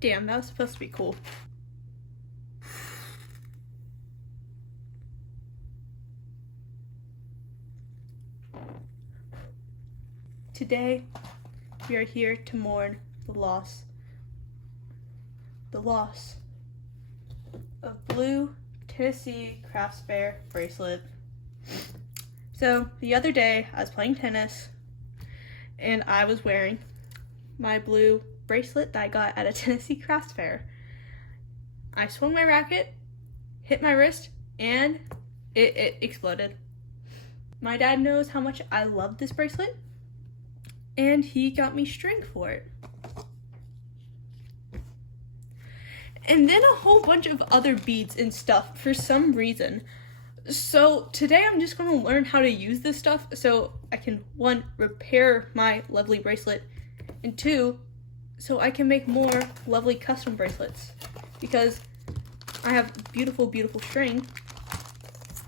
Damn, that was supposed to be cool. Today, we are here to mourn the loss of blue Tennessee Crafts Bear bracelet. So the other day I was playing tennis and I was wearing my blue bracelet that I got at a Tennessee Crafts Fair. I swung my racket, hit my wrist, and it exploded. My dad knows how much I love this bracelet, and he got me string for it. And then a whole bunch of other beads and stuff for some reason. So today I'm just going to learn how to use this stuff so I can, 1, repair my lovely bracelet, and 2, so I can make more lovely custom bracelets. Because I have beautiful, beautiful string,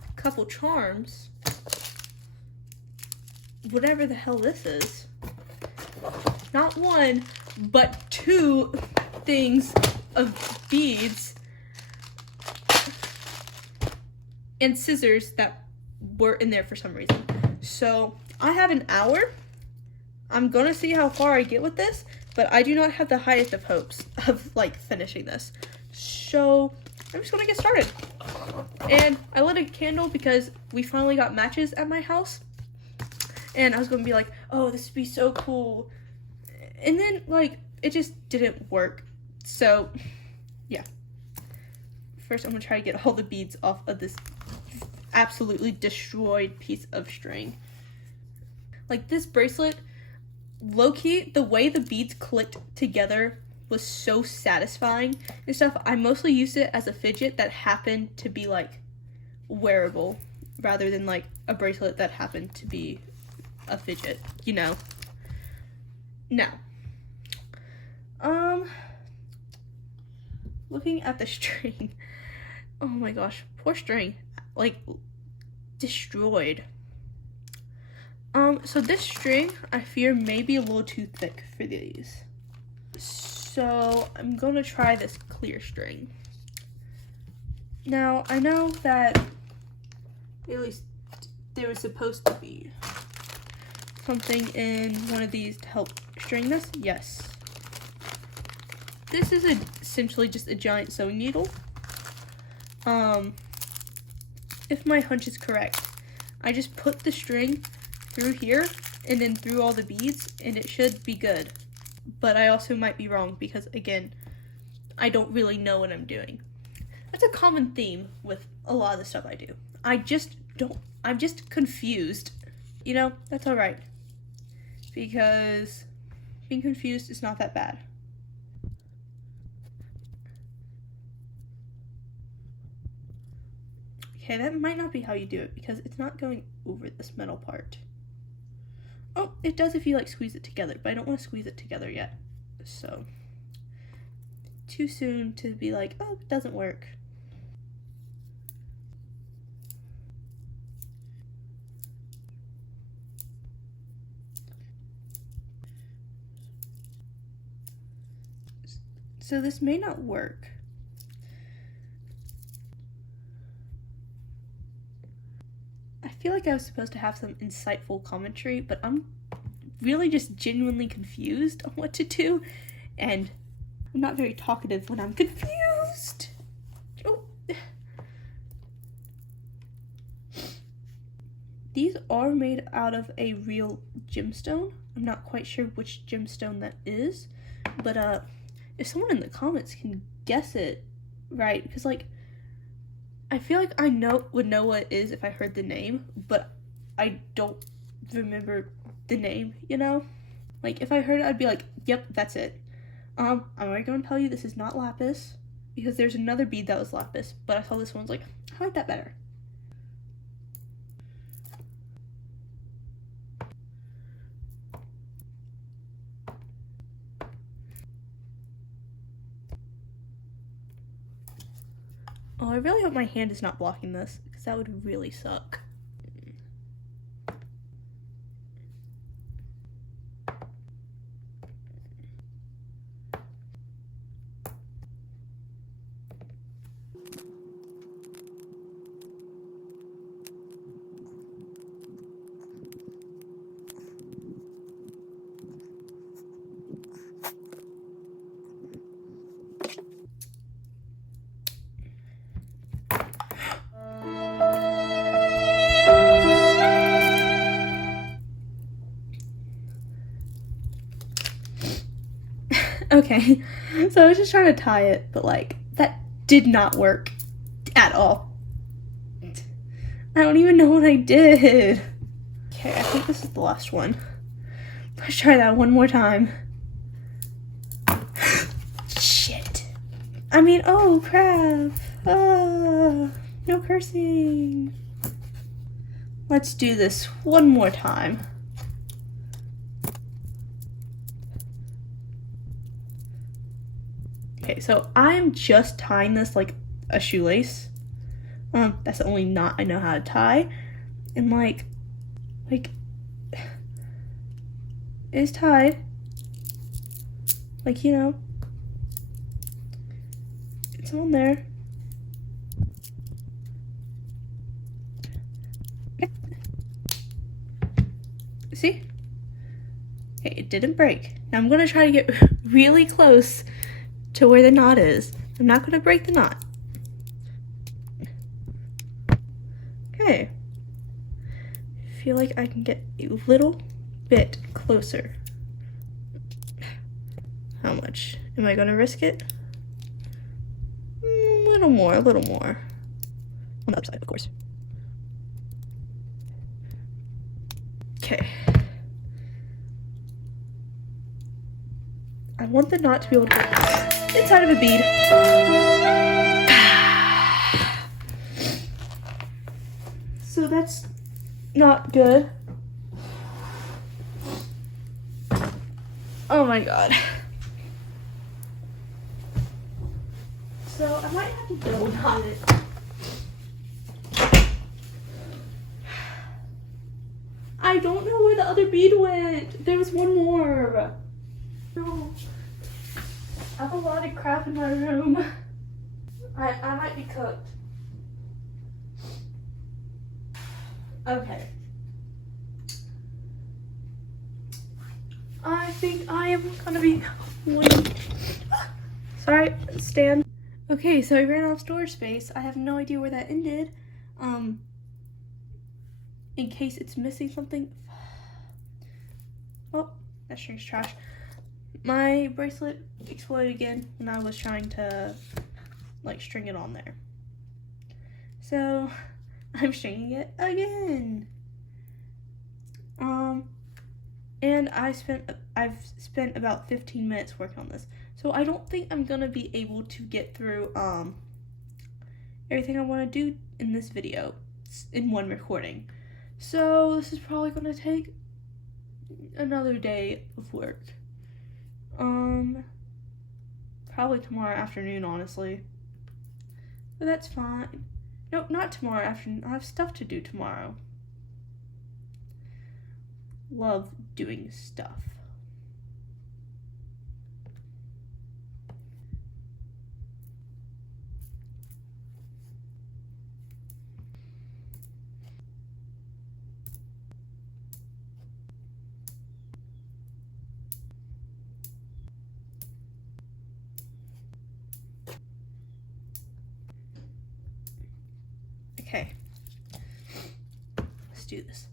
a couple charms, whatever the hell this is. Not 1, but 2 things of beads and scissors that were in there for some reason. So I have an hour. I'm gonna see how far I get with this, but I do not have the highest of hopes of like finishing this. So I'm just gonna get started. And I lit a candle because we finally got matches at my house. And I was gonna be like, oh, this would be so cool. And then like, it just didn't work. So yeah. First I'm gonna try to get all the beads off of this absolutely destroyed piece of string. Like this bracelet, low-key, the way the beads clicked together was so satisfying and stuff. I mostly used it as a fidget that happened to be like wearable rather than like a bracelet that happened to be a fidget, you know. Now, looking at the string, oh my gosh, poor string, like destroyed. So this string, I fear, may be a little too thick for these. So I'm gonna try this clear string. Now, I know that at least there was supposed to be something in one of these to help string this. Yes. This is essentially just a giant sewing needle. If my hunch is correct, I just put the string through here and then through all the beads and it should be good. But I also might be wrong because, again, I don't really know what I'm doing. That's a common theme with a lot of the stuff I do. I'm just confused. You know, that's alright. Because being confused is not that bad. Okay, that might not be how you do it because it's not going over this metal part. Oh, it does if you like squeeze it together, but I don't want to squeeze it together yet. So, too soon to be like, oh, it doesn't work. So this may not work. I feel like I was supposed to have some insightful commentary, but I'm really just genuinely confused on what to do, and I'm not very talkative when I'm confused. Oh. These are made out of a real gemstone. I'm not quite sure which gemstone that is, but if someone in the comments can guess it right, because like I feel like I would know what it is if I heard the name, but I don't remember the name, you know? Like, if I heard it, I'd be like, yep, that's it. I'm already going to tell you this is not lapis, because there's another bead that was lapis, but I saw this one's like, I like that better. Oh, I really hope my hand is not blocking this, because that would really suck. Okay, so I was just trying to tie it, but like, that did not work at all. I don't even know what I did. Okay, I think this is the last one. Let's try that one more time. Shit. I mean, oh crap. No cursing. Let's do this one more time. Okay, so I'm just tying this like a shoelace. That's the only knot I know how to tie. And like, it's tied. Like, you know, it's on there. See? Okay, it didn't break. Now I'm gonna try to get really close to where the knot is. I'm not gonna break the knot. Okay. I feel like I can get a little bit closer. How much? Am I gonna risk it? A little more, a little more. On the other side, of course. Okay. I want the knot to be able to go inside of a bead. So that's not good. Oh my god. So I might have to double knot it. I don't know where the other bead went. There was one more. No. I have a lot of crap in my room. I might be cooked. Okay. I think I am gonna be winning. Sorry, stand. Okay, so I ran out of storage space. I have no idea where that ended. In case it's missing something. Oh, that string's trash. My bracelet exploded again when I was trying to like string it on there. So I'm stringing it again. And I've spent about 15 minutes working on this. So I don't think I'm gonna be able to get through everything I want to do in this video in one recording. So this is probably gonna take another day of work. Probably tomorrow afternoon, honestly. But that's fine. Nope, not tomorrow afternoon. I have stuff to do tomorrow. Love doing stuff. Okay, let's do this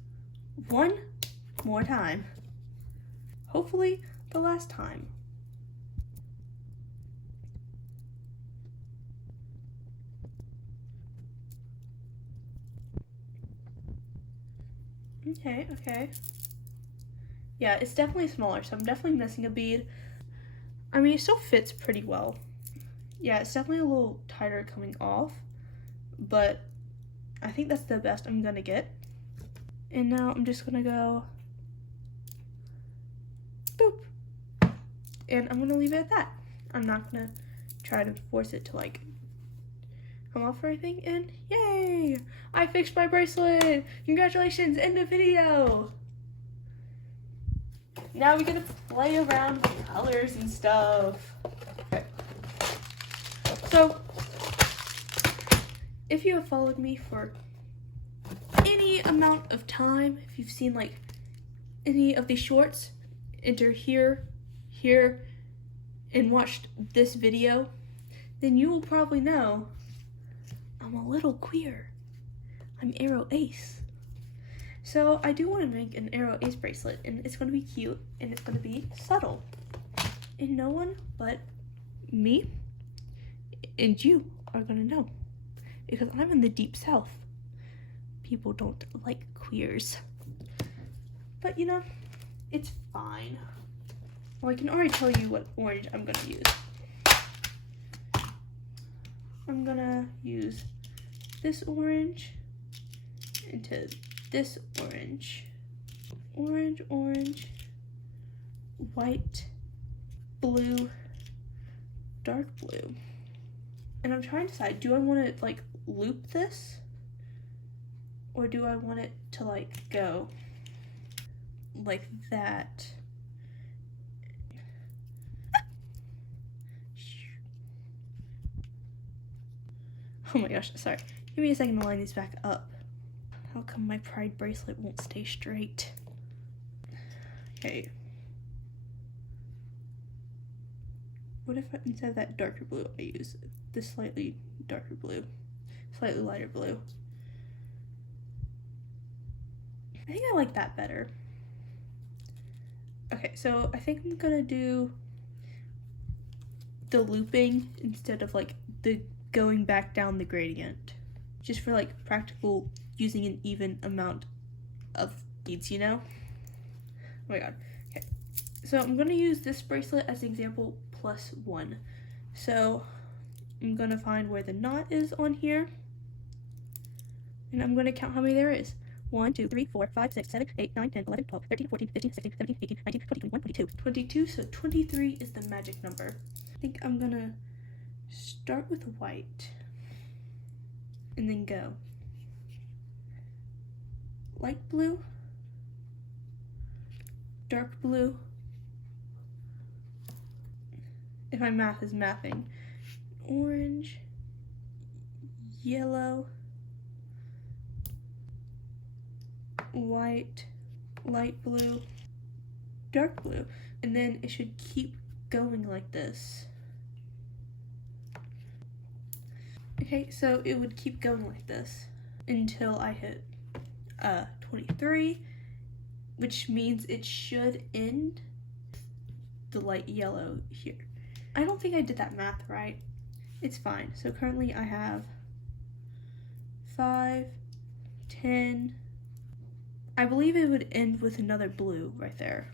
one more time. Hopefully the last time. Okay. Yeah, it's definitely smaller, so I'm definitely missing a bead. I mean, it still fits pretty well. Yeah, it's definitely a little tighter coming off, but I think that's the best I'm gonna get. And now I'm just gonna go boop. And I'm gonna leave it at that. I'm not gonna try to force it to like come off or anything. And yay! I fixed my bracelet! Congratulations, end of video! Now we're gonna play around with colors and stuff. Okay. So, if you have followed me for any amount of time, if you've seen like any of these shorts, enter here, and watched this video, then you will probably know I'm a little queer. I'm Arrow Ace. So I do want to make an Arrow Ace bracelet, and it's going to be cute, and it's going to be subtle. And no one but me and you are gonna know. Because I'm in the deep south. People don't like queers. But you know, it's fine. Well, I can already tell you what orange I'm gonna use. I'm gonna use this orange into this orange. Orange, orange, white, blue, dark blue. And I'm trying to decide, do I want to like loop this? Or do I want it to like go like that? Oh my gosh, sorry. Give me a second to line these back up. How come my pride bracelet won't stay straight? Okay. What if instead of that darker blue, I use this slightly darker blue, slightly lighter blue? I think I like that better. Okay, so I think I'm gonna do the looping instead of like the going back down the gradient, just for like practical using an even amount of beads, you know? Oh my god. Okay, so I'm gonna use this bracelet as an example +1. So I'm gonna find where the knot is on here, and I'm gonna count how many there is. 1, 2, 3, 4, 5, 6, 7, 8, 9, 10, 11, 12, 13, 14, 15, 16, 17, 18, 19, 20, 21, 22. 22, so 23 is the magic number. I think I'm gonna start with white and then go light blue, dark blue, if my math is mathing, orange, yellow, white, light blue, dark blue, and then it should keep going like this. Okay, so it would keep going like this until I hit 23, which means it should end the light yellow here. I don't think I did that math right. It's fine. So currently I have 5, 10, I believe it would end with another blue right there.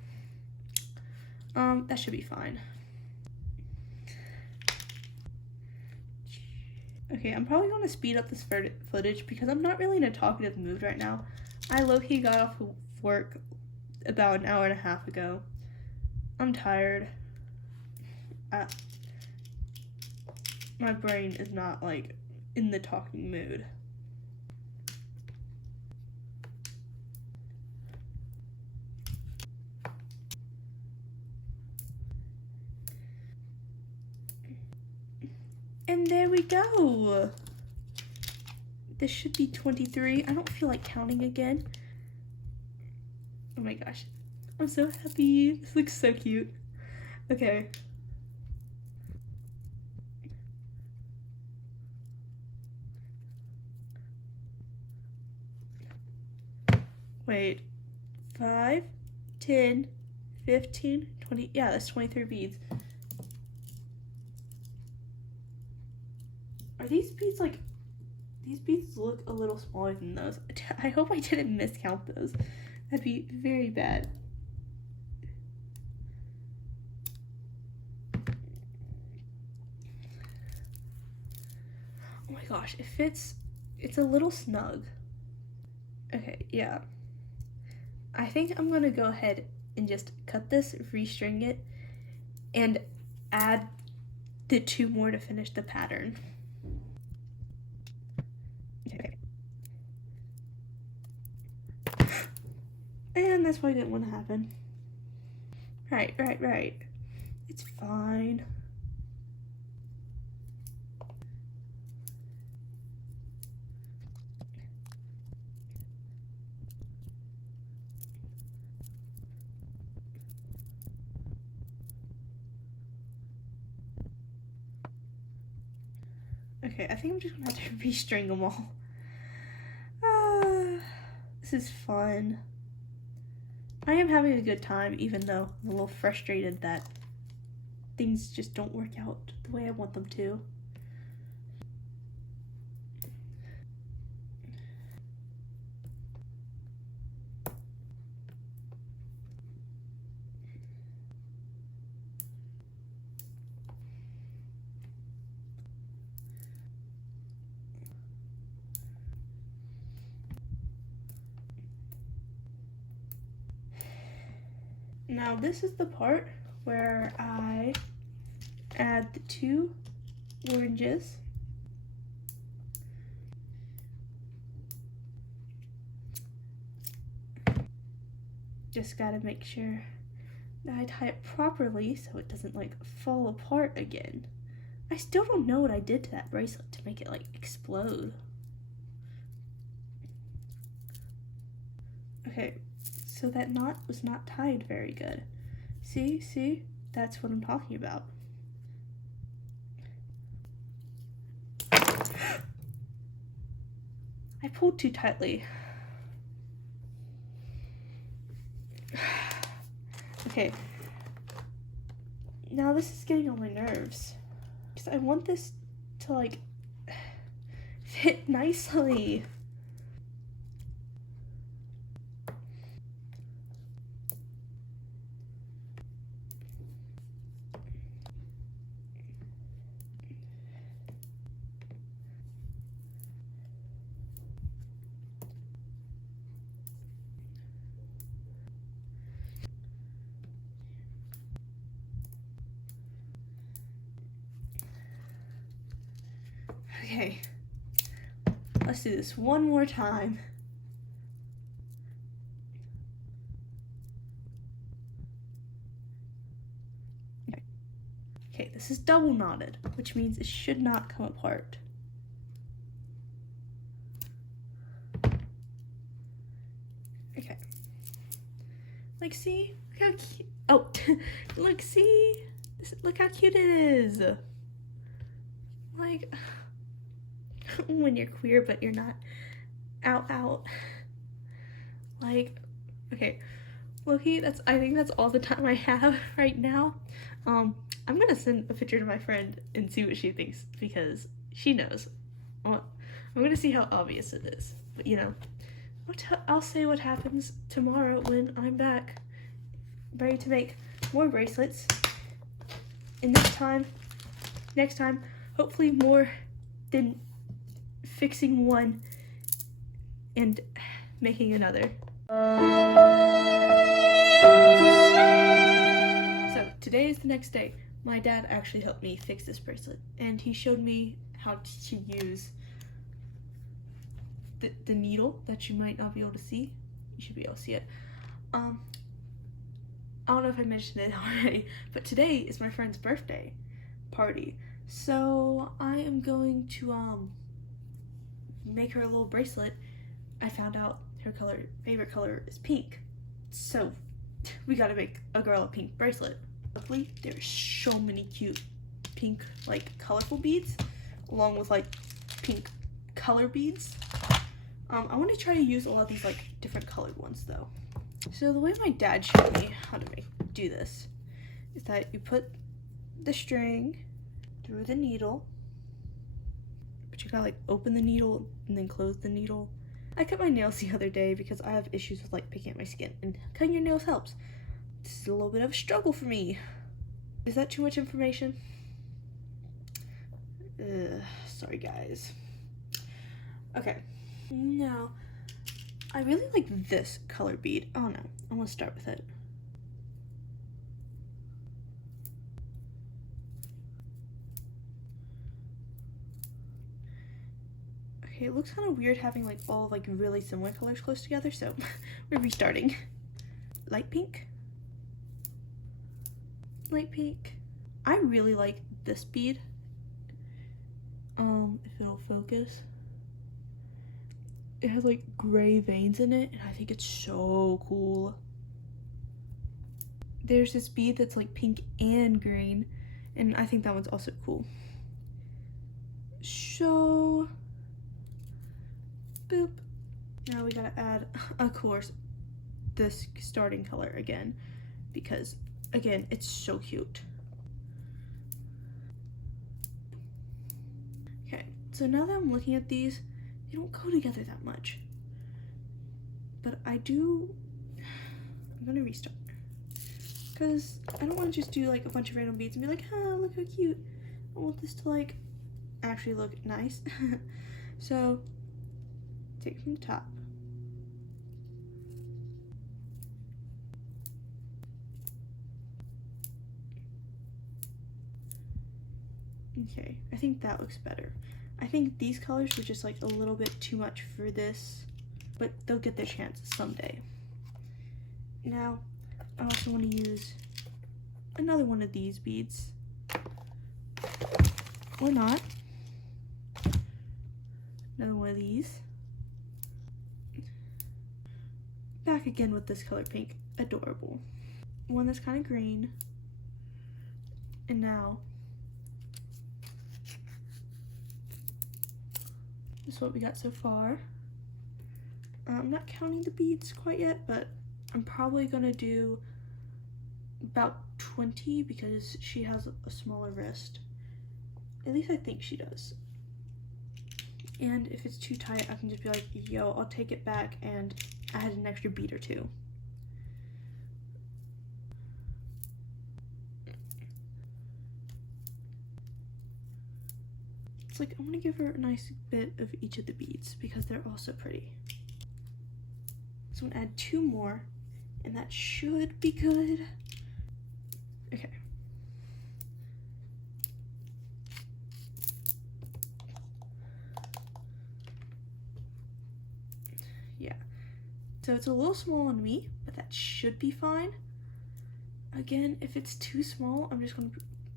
That should be fine. Okay, I'm probably going to speed up this footage because I'm not really in a talkative mood right now. I low-key got off of work about an hour and a half ago. I'm tired. My brain is not like in the talking mood. And there we go. This should be 23. I don't feel like counting again. Oh my gosh. I'm so happy. This looks so cute. Okay. Wait. 5, 10, 15, 20. Yeah, that's 23 beads. Are these beads like, these beads look a little smaller than those. I hope I didn't miscount those. That'd be very bad. Oh my gosh, it fits, it's a little snug. Okay, yeah. I think I'm gonna go ahead and just cut this, restring it, and add the 2 more to finish the pattern. Okay. And that's why I didn't want to happen. Right. It's fine. Okay, I think I'm just gonna have to restring them all. This is fun. I am having a good time, even though I'm a little frustrated that things just don't work out the way I want them to. Now this is the part where I add the 2 oranges. Just gotta make sure that I tie it properly so it doesn't like fall apart again. I still don't know what I did to that bracelet to make it like explode. Okay, so that knot was not tied very good. See, that's what I'm talking about. I pulled too tightly. Okay, now this is getting on my nerves because I want this to like fit nicely. Okay, let's do this one more time. Okay, this is double knotted, which means it should not come apart. Okay. Like, see? Look how cute. Oh, look, see? Look how cute it is. Like, when you're queer but you're not out. Like, okay. Loki, I think that's all the time I have right now. I'm gonna send a picture to my friend and see what she thinks because she knows. I'm gonna see how obvious it is. But you know, I'll say what happens tomorrow when I'm back, ready to make more bracelets. And next time, hopefully more than fixing one and making another. So today is the next day. My dad actually helped me fix this bracelet and he showed me how to use the needle that you might not be able to see. You should be able to see it. I don't know if I mentioned it already, but today is my friend's birthday party. So I am going to make her a little bracelet. I found out her favorite color is pink. So we gotta make a girl a pink bracelet. Luckily, there's so many cute pink, like colorful beads, along with like pink color beads. I want to try to use a lot of these like different colored ones though. So the way my dad showed me how to do this is that you put the string through the needle, but you gotta like open the needle and then close the needle. I cut my nails the other day because I have issues with like picking at my skin, and cutting your nails helps. This is a little bit of a struggle for me. Is that too much information? Sorry guys. Okay, now I really like this color bead. Oh no, I'm gonna start with it. Okay, it looks kind of weird having like all like really similar colors close together, so we're restarting. Light pink. Light pink. I really like this bead. If it'll focus. It has like gray veins in it, and I think it's so cool. There's this bead that's like pink and green, and I think that one's also cool. So, boop. Now we gotta add, of course, this starting color again, because again, it's so cute. So now that I'm looking at these, they don't go together that much. But I'm gonna restart. Because I don't want to just do like a bunch of random beads and be like, oh, look how cute. I want this to like actually look nice. So take it from the top. Okay, I think that looks better. I think these colors were just like a little bit too much for this, but they'll get their chance someday. Now, I also want to use another one of these beads. Or not. Another one of these. Back again with this color pink. Adorable. One that's kind of green. And now, this is what we got so far. I'm not counting the beads quite yet, but I'm probably gonna do about 20 because she has a smaller wrist. At least I think she does. And if it's too tight, I can just be like, yo, I'll take it back and add an extra bead or two. It's like, I want to give her a nice bit of each of the beads because they're all so pretty. So I'm gonna add 2 more, and that should be good. Okay. Yeah. So it's a little small on me, but that should be fine. Again, if it's too small,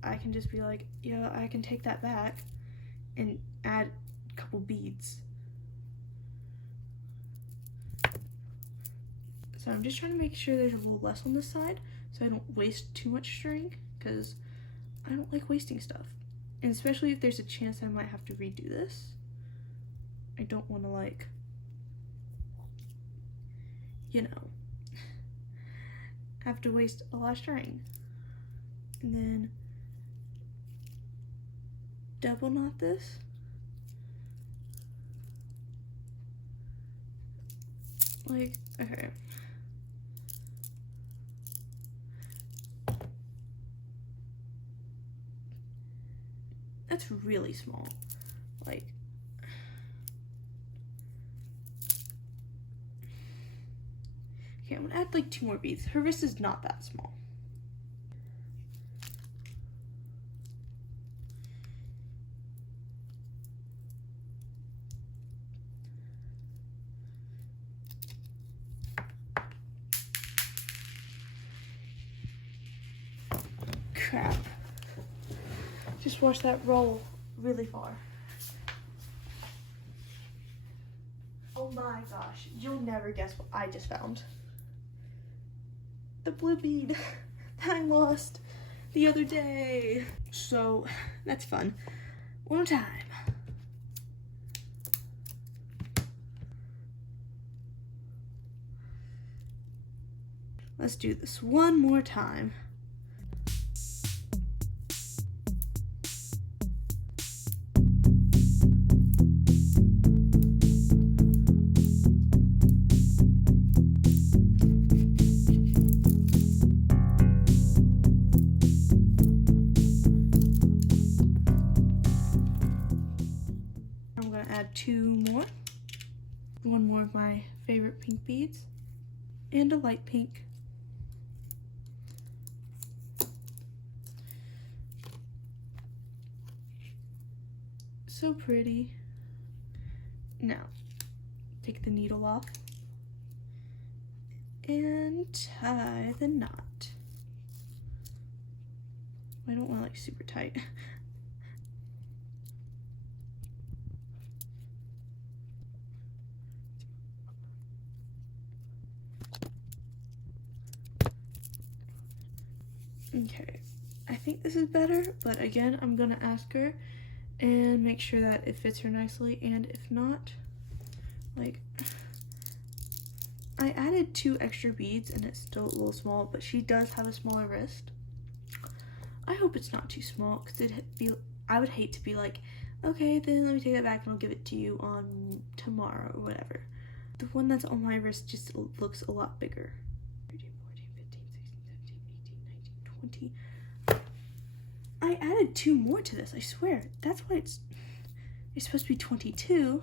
I can just be like, yeah, I can take that back and add a couple beads. So I'm just trying to make sure there's a little less on this side so I don't waste too much string, because I don't like wasting stuff. And especially if there's a chance I might have to redo this. I don't want to, like, you know, have to waste a lot of string. And then double knot this. Like, okay. That's really small. Like, okay, I'm gonna add like 2 more beads. Her wrist is not that small. Crap. Just watch that roll really far. Oh my gosh, you'll never guess what I just found. The blue bead that I lost the other day. So that's fun. One more time. Let's do this one more time. I'm gonna add 2 more. 1 more of my favorite pink beads and a light pink. So pretty. Now, take the needle off and tie the knot. I don't want it like super tight. Okay, I think this is better, but again, I'm gonna ask her and make sure that it fits her nicely, and if not, like, I added 2 extra beads and it's still a little small, but she does have a smaller wrist. I hope it's not too small, because I would hate to be like, Okay, then let me take that back and I'll give it to you on tomorrow or whatever. The one that's on my wrist just looks a lot bigger. 13, 14, 15, 16, 17, 18, 19, 20. I added 2 more to this, I swear. That's why it's supposed to be 22.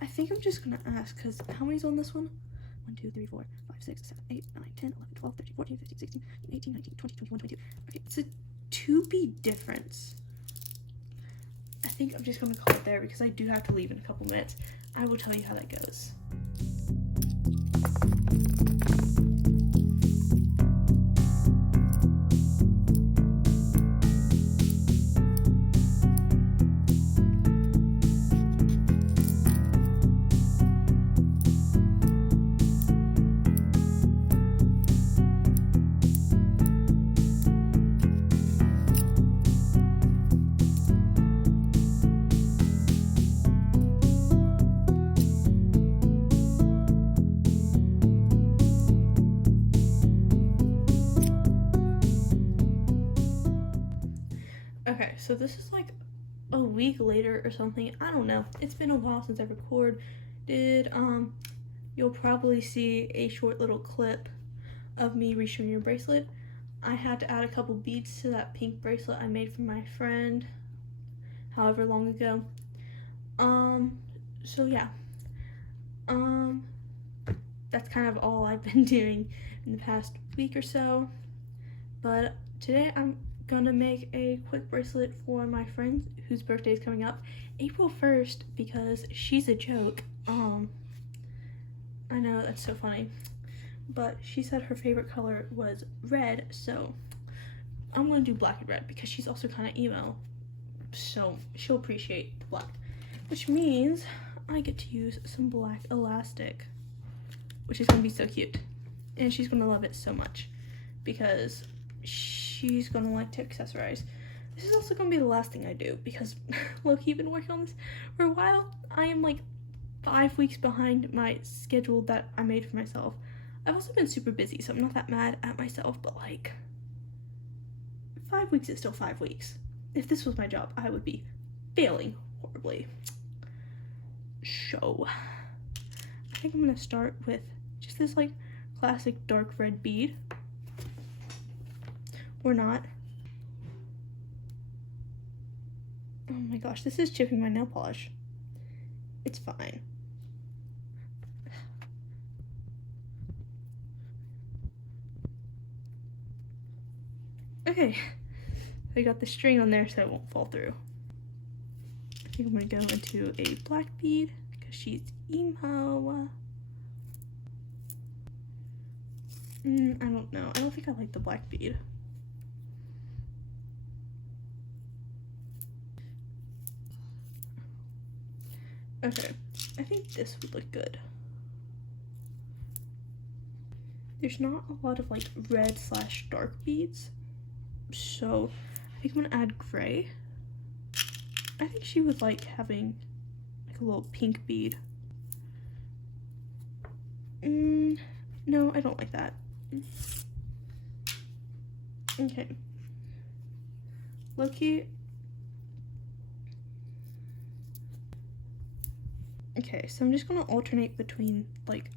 I think I'm just gonna ask, because how many's on this one? 1, 2, 3, 4, 5, 6, 7, 8, 9, 10, 11, 12, 13, 14, 15, 16, 18, 19, 20, 21, 22. Okay, it's a 2 bead difference. I think I'm just gonna call it there because I do have to leave in a couple minutes. I will tell you how that goes. Okay, so this is like a week later or something. I don't know. It's been a while since I recorded. You'll probably see a short little clip of me reshowing your bracelet. I had to add a couple beads to that pink bracelet I made for my friend however long ago. So yeah. That's kind of all I've been doing in the past week or so. But today I'm gonna make a quick bracelet for my friend whose birthday is coming up April 1st because she's a joke. I know, that's so funny, but she said her favorite color was red, so I'm gonna do black and red because she's also kind of emo, so she'll appreciate the black, which means I get to use some black elastic, which is gonna be so cute, and she's gonna love it so much because she's gonna like to accessorize. This is also gonna be the last thing I do because low-key been working on this for a while. I am like 5 weeks behind my schedule that I made for myself. I've also been super busy, so I'm not that mad at myself, but like 5 weeks is still 5 weeks. If this was my job, I would be failing horribly. So I think I'm gonna start with just this like classic dark red bead. Or not. Oh my gosh, this is chipping my nail polish. It's fine. Okay, I got the string on there so it won't fall through. I think I'm gonna go into a black bead because she's emo. I don't know. I don't think I like the black bead. Okay, I think this would look good. There's not a lot of like red / dark beads, so I think I'm gonna add gray. I think she would like having like a little pink bead. No, I don't like that. Okay. Low-key. Okay, so I'm just gonna alternate between like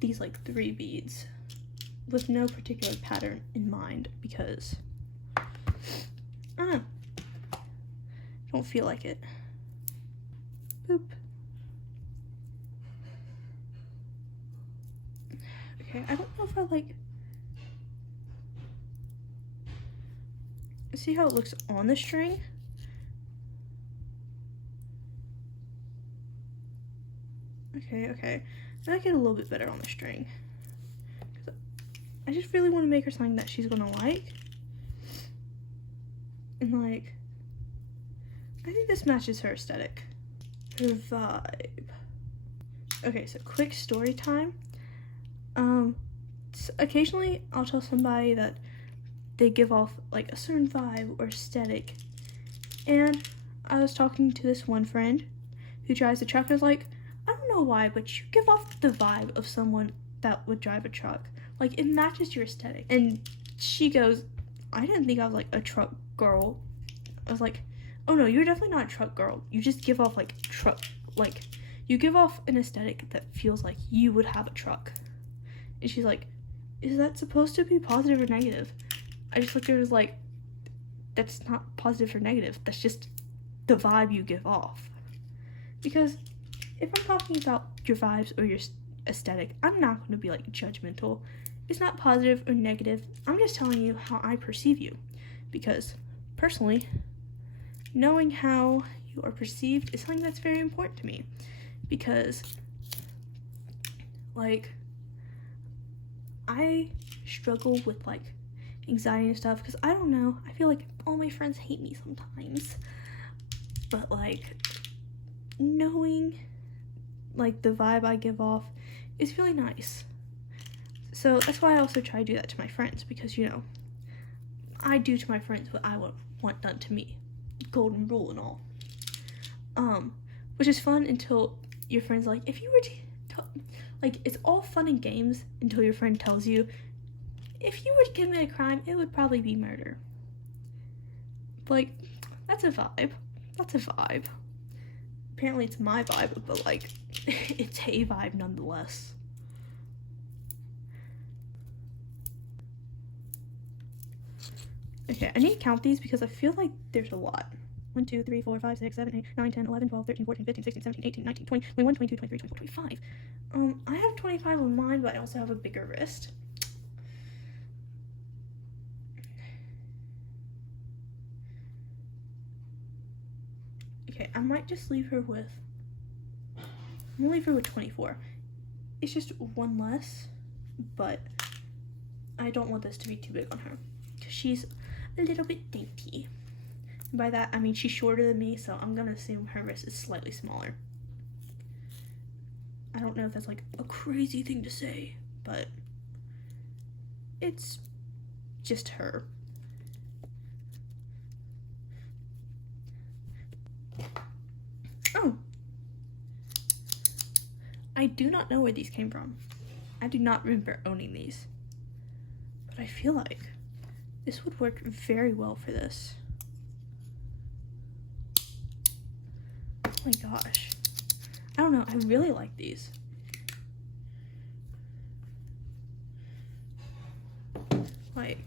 these like 3 beads with no particular pattern in mind because I don't know. I don't feel like it. Boop. Okay, I don't know if I like. See how it looks on the string? Okay. I like it a little bit better on the string. I just really want to make her something that she's gonna like. And like, I think this matches her aesthetic. Her vibe. Okay, so quick story time. Occasionally I'll tell somebody that they give off like a certain vibe or aesthetic. And I was talking to this one friend who tries to check. I was like, I don't don't know why, but you give off the vibe of someone that would drive a truck. Like, it matches your aesthetic. And she goes, I didn't think I was like a truck girl. I was like, oh no, you're definitely not a truck girl. You just give off like truck, like, you give off an aesthetic that feels like you would have a truck. And she's like, is that supposed to be positive or negative? I just looked at her as like, that's not positive or negative. That's just the vibe you give off. Because if I'm talking about your vibes or your aesthetic, I'm not going to be like judgmental. It's not positive or negative. I'm just telling you how I perceive you. Because personally, knowing how you are perceived is something that's very important to me. Because, like, I struggle with like anxiety and stuff because I don't know, I feel like all my friends hate me sometimes, but like knowing like the vibe I give off is really nice. So that's why I also try to do that to my friends, because you know, I do to my friends what I would want done to me, golden rule and all. Which is fun until your friend's like, if you were to like, it's all fun and games until your friend tells you, if you were to commit a crime, it would probably be murder. Like, that's a vibe. That's a vibe. Apparently it's my vibe, but like, it's a vibe nonetheless. Okay, I need to count these because I feel like there's a lot. 1, 2, 3, 4, 5, 6, 7, 8, 9, 10, 11, 12, 13, 14, 15, 16, 17, 18, 19, 20, 21, 22, 23, 24, 25. I have 25 on mine, but I also have a bigger wrist. Okay, I might just leave her with, I'm gonna leave her with 24. It's just one less, but I don't want this to be too big on her because she's a little bit dainty. And by that, I mean she's shorter than me, so I'm gonna assume her wrist is slightly smaller. I don't know if that's like a crazy thing to say, but it's just her. Oh, I do not know where these came from. I do not remember owning these, but I feel like this would work very well for this. Oh my gosh. I don't know, I really like these. Like,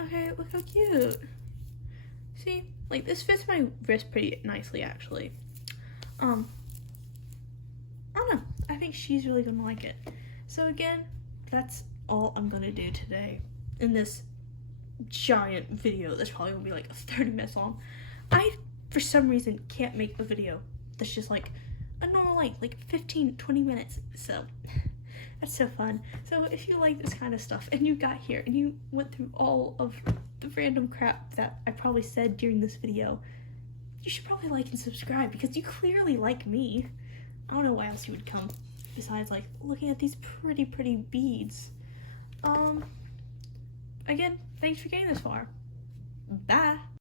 okay, look how cute. See, like this fits my wrist pretty nicely actually. I don't know, I think she's really gonna like it. So again, that's all I'm gonna do today in this giant video that's probably gonna be like 30 minutes long. I, for some reason, can't make a video that's just like a normal like 15-20 minutes, so that's so fun. So if you like this kind of stuff and you got here and you went through all of the random crap that I probably said during this video, you should probably like and subscribe because you clearly like me. I don't know why else you would come besides like looking at these pretty beads. Again, thanks for getting this far. Bye.